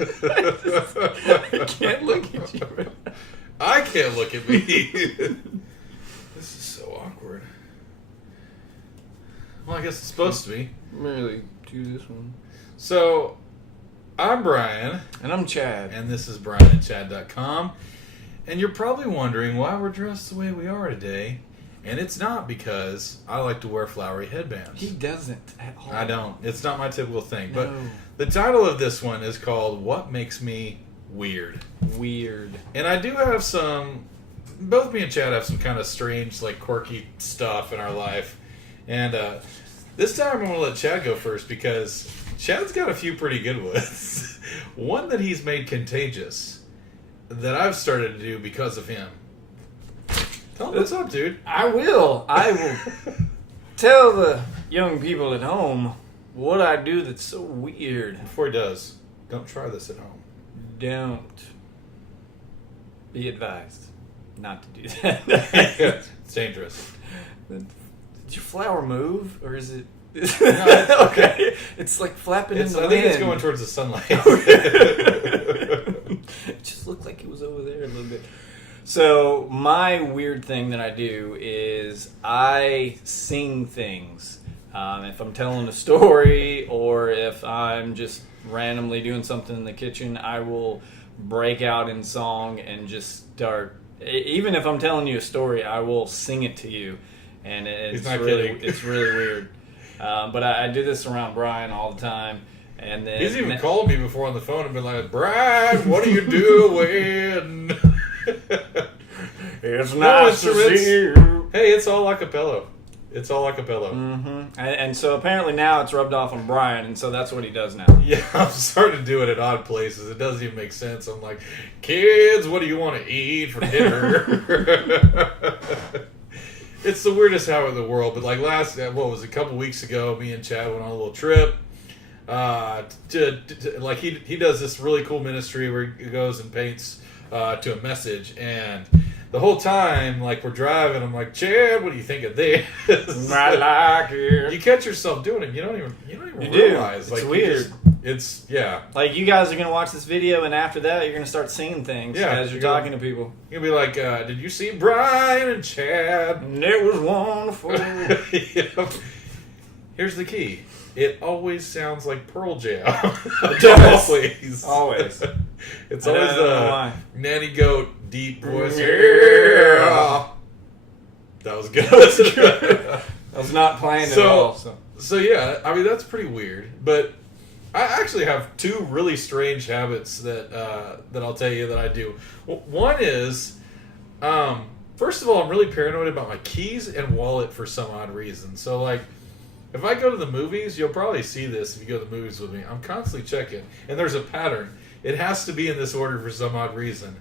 I can't look at you. I can't look at me. This is so awkward. Well, I guess it's supposed to be. Really do this one. So, I'm Brian. And I'm Chad. And this is BrianandChad.com. And you're probably wondering why we're dressed the way we are today. And it's not because I like to wear flowery headbands. He doesn't at all. I don't. It's not my typical thing. No. But the title of this one is called What Makes Me Weird. Weird. And I do have some... Both me and Chad have some kind of strange, like, quirky stuff in our life. And this time I'm going to let Chad go first because Chad's got a few pretty good ones. One that he's made contagious that I've started to do because of him. Tell him what's up, dude. I will tell the young people at home what I do that's so weird. Before he does, don't try this at home. Don't be advised not to do that. It's dangerous. Did your flower move, or is it? No, okay. It's like flapping in the wind. I think it's going towards the sunlight. It just looked like it was over there a little bit. So my weird thing that I do is I sing things. If I'm telling a story or if I'm just randomly doing something in the kitchen, I will break out in song and just start. Even if I'm telling you a story, I will sing it to you, and it's really weird. But I do this around Brian all the time, and then he's even called me before on the phone and been like, "Brian, what are you doing?" It's nice to see you. Hey, it's all a cappella. It's all a cappella. Mm-hmm. And so apparently now it's rubbed off on Brian, and so that's what he does now. Yeah, I'm starting to do it at odd places. It doesn't even make sense. I'm like, kids, what do you want to eat for dinner? It's the weirdest habit in the world. But like a couple weeks ago, me and Chad went on a little trip. Like he does this really cool ministry where he goes and paints to a message, and the whole time, like, we're driving, I'm like, Chad, what do you think of this? I like it. You catch yourself doing it. You don't even you realize. Do. It's like, weird. Yeah. Like, you guys are going to watch this video, and after that, you're going to start singing things as you're talking to people. You'll be like, did you see Brian and Chad? And it was wonderful. Yep. Here's the key. It always sounds like Pearl Jam. It does. Always. It's I always don't know the why. nanny goat deep voice. Yeah. That was good. I was not playing at all. So yeah, I mean that's pretty weird. But I actually have two really strange habits that I'll tell you that I do. One is, first of all, I'm really paranoid about my keys and wallet for some odd reason. So like, if I go to the movies, you'll probably see this if you go to the movies with me. I'm constantly checking, and there's a pattern. It has to be in this order for some odd reason.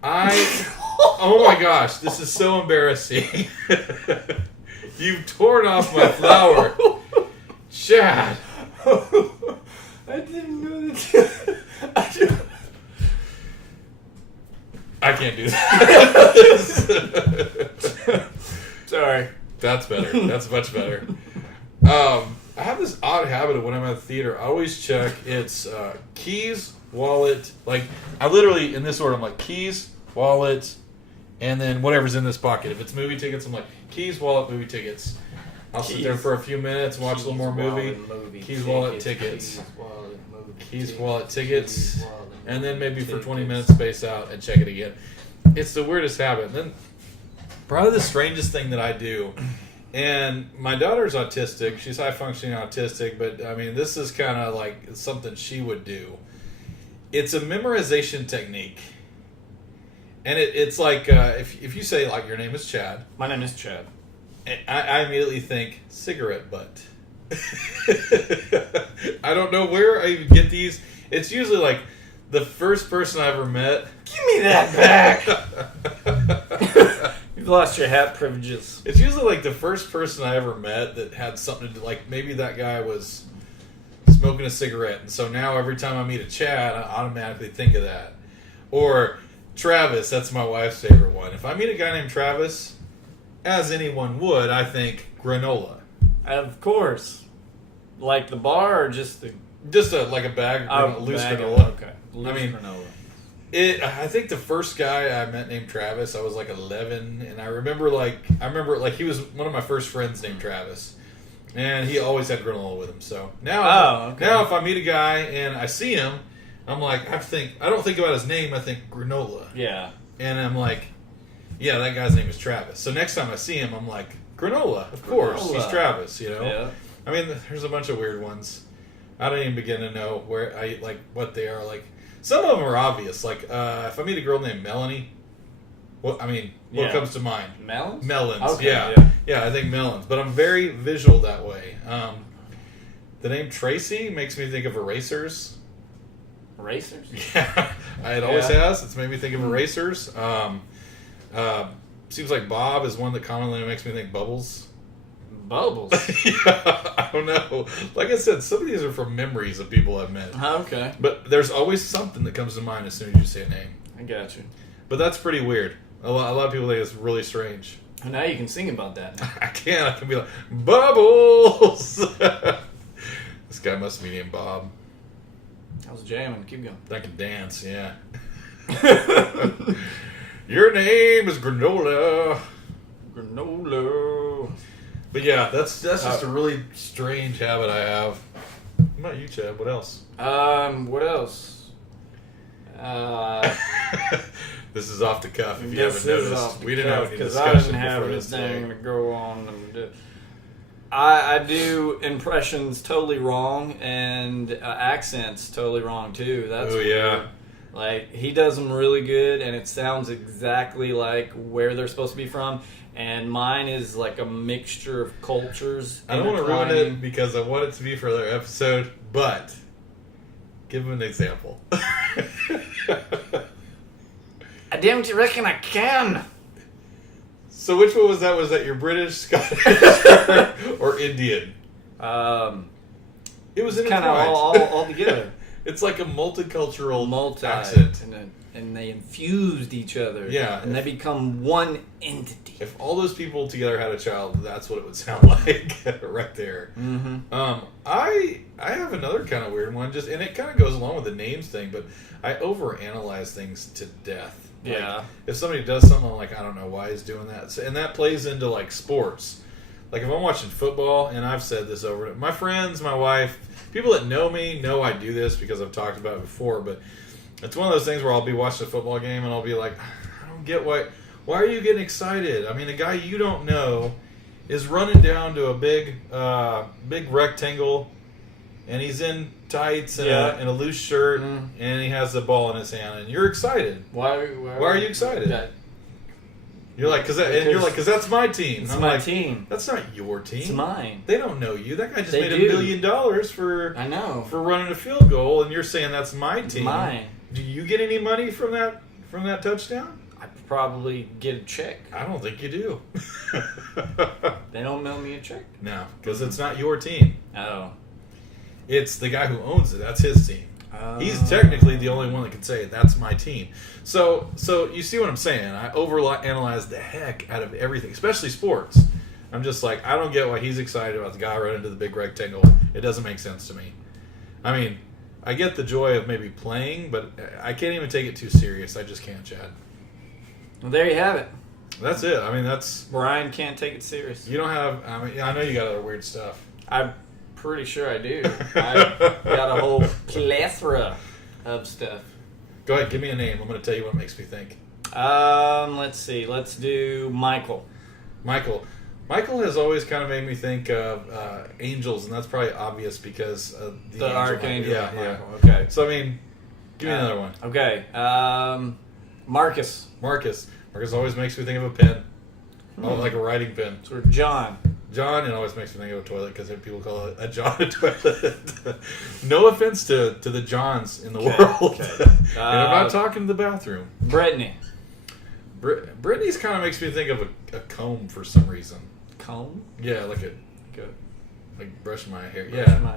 Oh my gosh, this is so embarrassing. You've torn off my flower. Chad. I didn't know that. I can't do that. Sorry. That's better. That's much better. I have this odd habit of when I'm at the theater, I always check it's keys, wallet, like I literally in this order I'm like keys, wallet, and then whatever's in this pocket. If it's movie tickets, I'm like keys, wallet, movie tickets. I'll sit there for a few minutes and watch a little more movie. Keys, wallet, tickets. Keys, wallet, tickets. And then maybe for 20 minutes space out and check it again. It's the weirdest habit. And then probably the strangest thing that I do. And my daughter's autistic. She's high-functioning autistic, but, I mean, this is kind of like something she would do. It's a memorization technique. And it's like, if you say, like, your name is Chad. My name is Chad. I immediately think, cigarette butt. I don't know where I even get these. It's usually, like, the first person I ever met. Give me that back! You've lost your hat privileges. It's usually like the first person I ever met that had something to do, like maybe that guy was smoking a cigarette, and so now every time I meet a Chad, I automatically think of that. Or Travis, that's my wife's favorite one. If I meet a guy named Travis, as anyone would, I think granola. Of course. Like the bar or just the Just like a bag of loose bag of- granola. Okay. Loose mean, granola. I think the first guy I met named Travis, I was like 11, and I remember he was one of my first friends named Travis, and he always had granola with him. So now if I meet a guy and I see him, I'm like I don't think about his name, I think granola. Yeah. And I'm like, yeah, that guy's name is Travis. So next time I see him, I'm like, granola, of course, Granola. he's Travis. You know. Yeah. I mean, there's a bunch of weird ones. I don't even begin to know where I like what they are. Like some of them are obvious. Like if I meet a girl named Melanie, what Yeah. comes to mind? Melons? Melons. Okay, Yeah, I think melons. But I'm very visual that way. The name Tracy makes me think of erasers. Racers? Yeah, it always Yeah. has. It's made me think of erasers. Seems like Bob is one that commonly makes me think bubbles. Bubbles. Yeah, I don't know. Like I said, some of these are from memories of people I've met. Okay. But there's always something that comes to mind as soon as you say a name. I got you. But that's pretty weird. A lot of people think it's really strange. And now you can sing about that now. I can be like, Bubbles! This guy must be named Bob. I was jamming. Keep going. I can dance, yeah. Your name is Granola. Granola. But yeah, that's just a really strange habit I have. What about you, Chad? What else? What else? This is off the cuff. If you This haven't is noticed, off the we didn't have cuff, any 'cause discussion I didn't have before this anything day. to go on. I do impressions totally wrong and accents totally wrong too. That's Oh, yeah. weird. Like he does them really good, and it sounds exactly like where they're supposed to be from. And mine is like a mixture of cultures. I don't want to ruin intertwining. it because I want it to be for another episode, but give him an example. I damn reckon I can. So which one was that? Was that your British, Scottish, or Indian? It was Kind of intertwined. all together. It's like a multicultural Multi accent. and they infused each other. Yeah. And they become one entity. If all those people together had a child, that's what it would sound like right there. Mm-hmm. I have another kind of weird one, and it kind of goes along with the names thing, but I overanalyze things to death. Like, Yeah. if somebody does something, I'm like, I don't know why he's doing that. So, and that plays into like sports. Like if I'm watching football, and I've said this over my friends, my wife, people that know me know I do this because I've talked about it before, but it's one of those things where I'll be watching a football game and I'll be like, I don't get why are you getting excited? I mean, a guy you don't know is running down to a big rectangle, and he's in tights and, Yeah. and a loose shirt, Mm. and he has the ball in his hand, and you're excited. Why are you excited? You're like, because that's my team. It's I'm my like, team. That's not your team. It's mine. They don't know you. That guy just They made do. $1 million for I know. running a field goal, and you're saying that's my It's team. mine. Do you get any money from that touchdown? I probably get a check. I don't think you do. They don't mail me a check. No, because it's not your team. Oh. It's the guy who owns it. That's his team. He's technically the only one that can say that's my team. So you see what I'm saying? I overanalyze the heck out of everything, especially sports. I'm just like, I don't get why he's excited about the guy running into the big rectangle. It doesn't make sense to me. I mean, I get the joy of maybe playing, but I can't even take it too serious. I just can't, Chad. Well, there you have it. That's it. I mean, that's Brian can't take it serious. you don't have. I mean, I know you got other weird stuff. I'm pretty sure I do. I got a whole plethora of stuff. Go ahead, give me a name. I'm going to tell you what it makes me think. Let's see. Let's do Michael. Michael has always kind of made me think of angels, and that's probably obvious because of The angel Archangel. Michael. Yeah. Michael. Okay. So I mean, give me another one. Okay. Marcus. Marcus always makes me think of a pen, like a writing pen. Or John. John, it always makes me think of a toilet because people call it a John a toilet. No offense to the Johns in the world. Okay. And I'm not talking to the bathroom. Brittany. Brittany's kind of makes me think of a comb for some reason. Comb? Yeah, like Good. like brushing my hair. Brush Yeah. my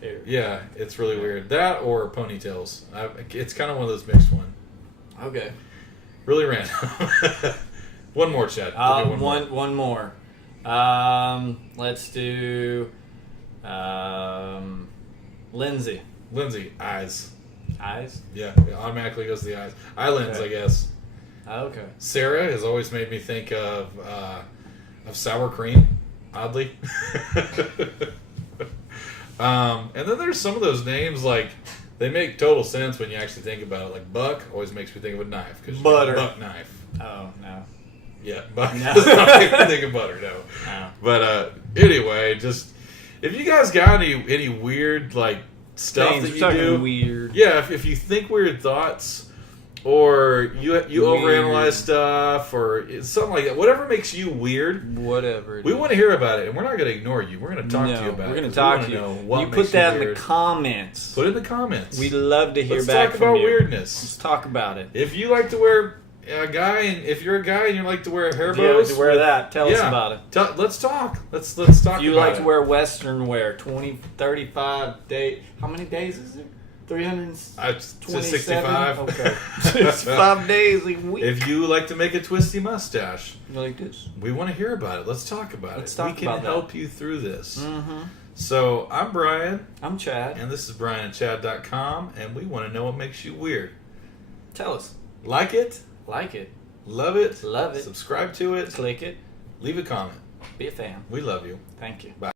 hair. Yeah, it's really weird. That or ponytails. It's kind of one of those mixed one. Okay. Really random. One more, Chad. We'll do One more. Let's do. Lindsay. Lindsay, eyes. Eyes? Yeah, it automatically goes to the eyes. Eyelids, Okay. I guess. Okay. Sarah has always made me think of sour cream, oddly. And then there's some of those names, like, they make total sense when you actually think about it. Like Buck always makes me think of a knife. Cause you got Butter. a Buck knife. Oh, no. Yeah, Buck. No. Does not make me think of butter, no. No. But anyway, just if you guys got any weird like stuff Things, that we're you talking do, weird. yeah, if you think weird thoughts, or you Weird. overanalyze stuff, or something like that, whatever makes you weird, Whatever. it we is. want to hear about it, and we're not going to ignore you. We're going to talk to you about we're it. going 'cause to talk we to you. wanna know what You makes put that in weird. the comments. Put it in the comments. We'd love to hear Let's back talk from about you. weirdness. Let's talk about it. If you like to wear a guy, and if you're a guy and you like to wear hair If you like bows, to wear that, tell us yeah. about it. Let's talk. Let's talk. If you about like it. to wear Western wear, 20, 35 days. How many days is it? 327? 65. Okay. 65 days a week. If you like to make a twisty mustache, like this. we want to hear about it. Let's talk about Let's it. talk we can about that. help you through this. Mm-hmm. So I'm Brian, I'm Chad. and this is BrianandChad.com, and we want to know what makes you weird. Tell us. Like it, Like it. love it, Love it. subscribe to it, Click it. leave a comment. Be a fan. We love you. Thank you. Bye.